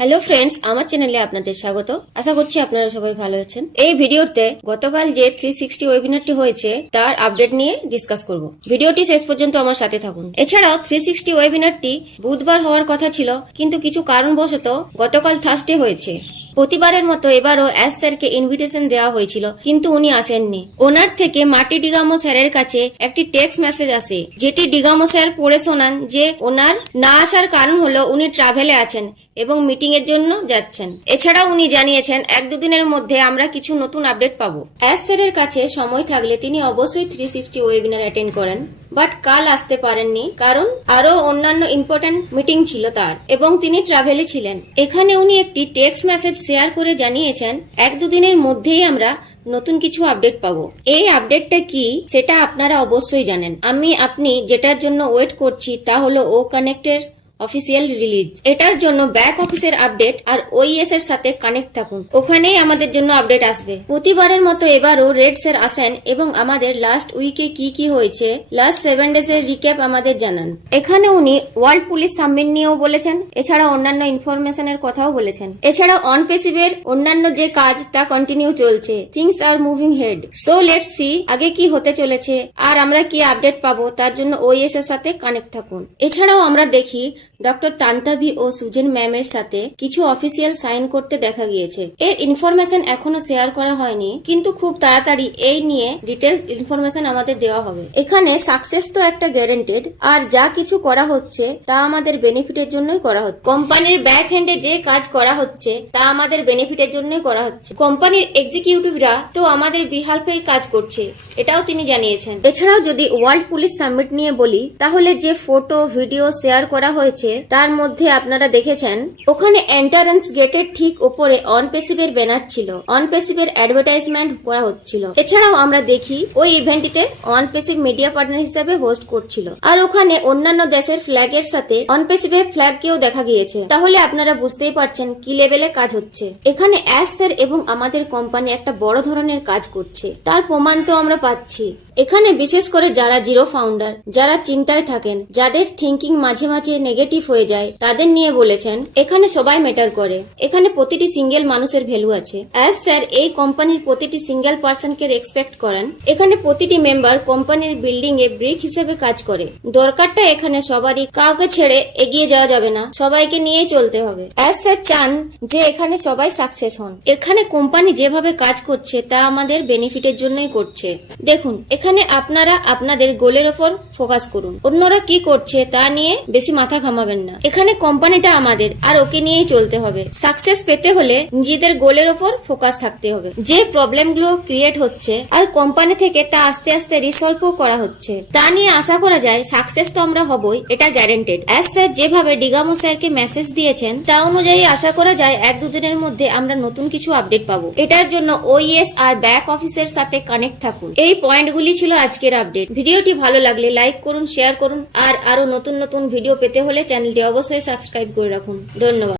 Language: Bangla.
হ্যালো ফ্রেন্ডস, আমার চ্যানেলে আপনাদের স্বাগত। আশা করছি আপনারা সবাই ভালো আছেন। এই ভিডিওতে গতকাল যে 360 ওয়েবিনারটি হয়েছে তার আপডেট নিয়ে ডিসকাস করব। ভিডিওটি শেষ পর্যন্ত আমার সাথে থাকুন। এছাড়াও 360 ওয়েবিনারটি বুধবার হওয়ার কথা ছিল, কিন্তু কিছু কারণবশত গতকাল থার্সডে হয়েছে। প্রতিবারের মতো এবারও এস স্যারকে ইনভিটেশন দেওয়া হয়েছিল, কিন্তু উনি আসেননি। ওনার থেকে মাটি ডিগামো স্যারের কাছে একটি টেক্সট মেসেজ আসে, যেটি ডিগামো স্যার পড়ে শোনান যে ওনার না আসার কারণ হলো উনি ট্রাভেলে আছেন এবং মিটিং এর জন্য যাচ্ছেন। এছাড়াও উনি জানিয়েছেন 1-2 দিনের মধ্যে আমরা কিছু নতুন আপডেট পাবো। এস স্যারের কাছে সময় থাকলে তিনি অবশ্যই 360 ওয়েবিনার অ্যাটেন্ড করেন, বাট কাল আসতে পারেননি কারণ আরো অন্যান্য ইম্পর্টেন্ট মিটিং ছিল তার এবং তিনি ট্রাভেলে ছিলেন। এখানে উনি একটি টেক্সট মেসেজ শেয়ার করে জানিয়েছেন 1-2 দিনের মধ্যেই আমরা নতুন কিছু আপডেট পাবো। এই আপডেটটা কি সেটা আপনারা অবশ্যই জানেন। আপনি যেটার জন্য ওয়েট করছি তা হলো ও কানেক্টের অফিসিয়াল রিলিজ। এটার জন্য ব্যাক অফিসের আপডেট আর ওইএস এর সাথে কানেক্ট থাকুন, ওখানেই আমাদের জন্য আপডেট আসবে। প্রতিবারের মতো এবারও রেড স্যার আসেন এবং আমাদের লাস্ট উইকে কি হয়েছে, লাস্ট 7 ডেজ এর রিক্যাপ আমাদের জানান। এখানে উনি ওয়ার্ল্ড পুলিশ সাবমিট নিয়েও বলেছেন, এছাড়া অন্যান্য ইনফরমেশনের কথাও বলেছেন। এছাড়া অন পেসিভের অন্যান্য যে কাজ তা কন্টিনিউ চলছে। Things are moving head, so let's see আগে কি হতে চলেছে আর আমরা কি আপডেট পাবো, তার জন্য ওইএস এর সাথে কানেক্ট থাকুন। এছাড়াও আমরা দেখি ডক্টর তান্তাভি ও সুজেন ম্যামের সাথে কিছু অফিসিয়াল সাইন করতে দেখা গিয়েছে। এর ইনফরমেশন এখনো শেয়ার করা হয়নি, কিন্তু খুব তাড়াতাড়ি এই নিয়ে ডিটেলস ইনফরমেশন আমাদের দেওয়া হবে। এখানে সাকসেস তো একটা গ্যারান্টেড, আর যা কিছু করা হচ্ছে তা আমাদের বেনিফিটের জন্যই করা হচ্ছে। কোম্পানির ব্যাক হ্যান্ডে যে কাজ করা হচ্ছে তা আমাদের বেনিফিটের জন্যই করা হচ্ছে। কোম্পানির এক্সিকিউটিভরা তো আমাদের বিহাল্পেই কাজ করছে, এটাও তিনি জানিয়েছেন। এছাড়াও যদি ওয়ার্ল্ড পুলিশ সাবমিট নিয়ে বলি, তাহলে যে ফটো ভিডিও শেয়ার করা হয়েছে তার মধ্যে আপনারা দেখেছেন ওখানে এন্ট্রান্স গেটের ঠিক উপরে অন পেসিভের ব্যানার ছিল, অন পেসিভের অ্যাডভার্টাইজমেন্ট করা হচ্ছিল। এছাড়াও আমরা দেখি ওই ইভেন্টটিতে অন পেসিভ মিডিয়া পার্টনার হিসেবে হোস্ট করছিল, আর ওখানে অন্যান্য দেশের ফ্ল্যাগের সাথে অন পেসিভের ফ্ল্যাগকেও দেখা গিয়েছে। তাহলে আপনারা বুঝতেই পারছেন কি লেভেলে কাজ হচ্ছে। এখানে এস স্যার এবং আমাদের কোম্পানি একটা বড় ধরনের কাজ করছে, তার প্রমাণ তো আমরা পাচ্ছি। এখানে বিশেষ করে যারা জিরো ফাউন্ডার, যারা চিন্তায় থাকেন, যাদের থিঙ্কিং মাঝে মাঝে নেগেটিভ হয়ে যায়, তাদের নিয়ে বলেছেন এখানে সবাই ম্যাটার করে, এখানে প্রতিটি সিঙ্গেল মানুষের ভ্যালু আছে। অ্যাজ স্যার এই কোম্পানির প্রতিটি সিঙ্গেল পার্সনকে রেসপেক্ট করেন। এখানে প্রতিটি মেম্বার কোম্পানির বিল্ডিং এ ব্রিক হিসেবে কাজ করে। দরকারটা এখানে সবারই, কাউকে ছেড়ে এগিয়ে যাওয়া যাবে না, সবাইকে নিয়ে চলতে হবে। অ্যাজ স্যার চান যে এখানে সবাই সাকসেস হন। এখানে কোম্পানি যেভাবে কাজ করছে তা আমাদের বেনিফিটের জন্যই করছে। দেখুন, এখানে আপনারা আপনাদের গোলের ওপর ফোকাস করুন, অন্যরা কি করছে তা নিয়ে বেশি মাথা ঘামাবেন না। এখানে কোম্পানিটা আমাদের, আর ওকে নিয়েই চলতে হবে। সাকসেস পেতে হলে নিজেদের গোলের ওপর ফোকাস থাকতে হবে। যে প্রবলেমগুলো ক্রিয়েট হচ্ছে আর কোম্পানি থেকে তা আস্তে আস্তে রিসলভও করা হচ্ছে, তা নিয়ে আশা করা যায় সাকসেস তো আমরা হবই, এটা গ্যারান্টেড। এস স্যার যেভাবে ডিগামো স্যারকে মেসেজ দিয়েছেন তা অনুযায়ী আশা করা যায় 1-2 দিনের মধ্যে আমরা নতুন কিছু আপডেট পাবো। এটার জন্য ওইএস আর ব্যাক অফিসের সাথে কানেক্ট থাকুন। এই পয়েন্টগুলি ছিল আজকের আপডেট। ভিডিওটি ভালো লাগলে লাইক করুন, শেয়ার করুন, আর আরো নতুন নতুন ভিডিও পেতে হলে চ্যানেলটি অবশ্যই সাবস্ক্রাইব করে রাখুন। ধন্যবাদ।